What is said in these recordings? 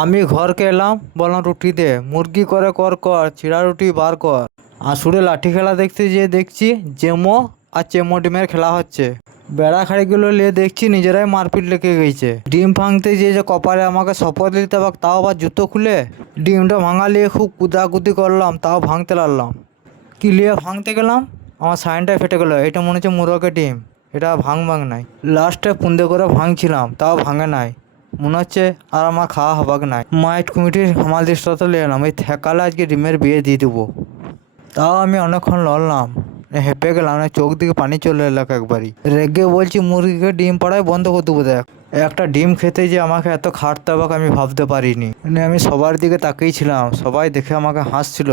আমি ঘরকে এলাম, বললাম রুটি দে। মুরগি করে কর কর, চিড়া রুটি বার কর। আসুরে লাঠি খেলা দেখতে যেয়ে দেখছি জেমো আর চেমো ডিমের খেলা হচ্ছে। বেড়া খাড়িগুলো নিয়ে দেখছি নিজেরাই মারপিট লেগে গেছে। ডিম ভাঙতে যেয়ে যে কপালে আমাকে শপথ নিতে হবে, তাও আবার জুতো খুলে। ডিমটা ভাঙা নিয়ে খুব কুদাকুদি করলাম, তাও ভাঙতে লাগলাম। কি নিয়ে ভাঙতে গেলাম, আমার সাইনটাই ফেটে গেলো। এটা মনে হচ্ছে মুরগের ডিম, এটা ভাঙ নাই। লাস্টে পুন্দে করে ভাঙছিলাম, তাও ভাঙে নাই। মনে হচ্ছে আর আমার খাওয়া হবাক নাই। মাইট কমিটির হামাল দৃষ্টান্ত নিয়ে এলাম, এই ঠেকালে আজকে ডিমের বিয়ে দিয়ে দেবো। তাও আমি অনেকক্ষণ লড়লাম, হেঁপে গেলাম, চোখ দিকে পানি চলে এলো একবারই। রেগে বলছি মুরগিকে ডিম পাড়ায় বন্ধ করে দেবো। দেখ, একটা ডিম খেতে যে আমাকে এত খাটতে হবে আমি ভাবতে পারিনি। আমি সবার দিকে তাকিয়েছিলাম, সবাই দেখে আমাকে হাসছিল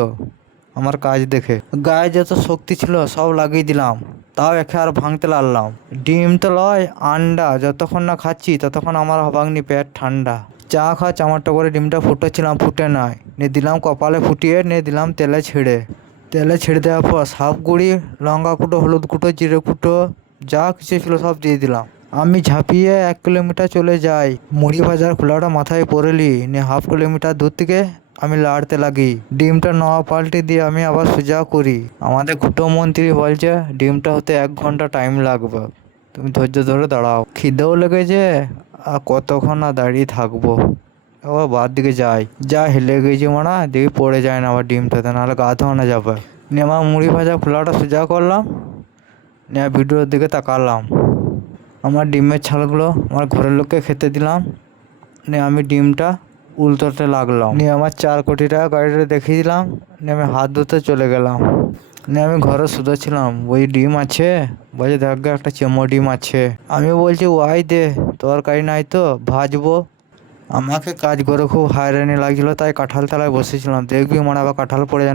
আমার কাজ দেখে। গায়ে যত শক্তি ছিল সব লাগিয়ে দিলাম, তাও একে আর ভাঙতে লাগলাম। ডিম তো লয়, আন্ডা যতক্ষণ না খাচ্ছি ততক্ষণ আমার হবাগনি পেট ঠান্ডা। চা খাওয়া চামারটা করে ডিমটা ফুটেছিলাম, ফুটে নাই। নিয়ে দিলাম কপালে ফুটিয়ে, নিয়ে দিলাম তেলে ছেড়ে। তেলে ছেড়ে দেওয়ার পর সাপ গুঁড়ি, লঙ্কা কুটো, হলুদ কুটো, জিরে কুটো, যা কিছু ছিল সব দিয়ে দিলাম। আমি ঝাঁপিয়ে 1 কিলোমিটার চলে যাই। মুড়ি ভাজার খোলাটা মাথায় পড়েলি, নিয়ে হাফ কিলোমিটার দূর থেকে আমি লাড়তে লাগি। ডিমটা নয়া পাল্টে দিয়ে আমি আবার সোজা করি। আমাদের কুটো মন্ত্রী বলছে ডিমটা হতে 1 ঘন্টা টাইম লাগবে, তুমি ধৈর্য ধরে দাঁড়াও। খিদেও লেগেছে, আর কতক্ষণ না দাঁড়িয়ে থাকবো। আবার বাদ দিকে যাই, যা হেলে গেছি মানা, দেখি পড়ে যায় না আবার ডিমটাতে, নাহলে গা ধোয়ানো যাবে। নিয়ে আমার মুড়ি ভাজা খোলাটা সোজা করলাম, নিয়ে ভিডিওর দিকে তাকালাম। আমার ডিমের ছালগুলো আমার ঘরের লোককে খেতে দিলাম, নিয়ে আমি ডিমটা উল্টোতে লাগলাম। নিয়ে আমার 4 কোটি টাকা গাড়িটা দেখিয়ে দিলাম, নিয়ে আমি হাত ধুতে চলে গেলাম। নিয়ে আমি ঘরে শুধেছিলাম, ওই ডিম আছে? বলছে দেখ একটা চেমো ডিম আছে। আমি বলছি ওয়াই দে, তরকারি নাই তো ভাজবো। আমাকে কাজ করে খুব হয়রানি লাগছিল, তাই কাঁঠাল তলায় বসেছিলাম। দেখবি মনে আবার কাঁঠাল পড়ে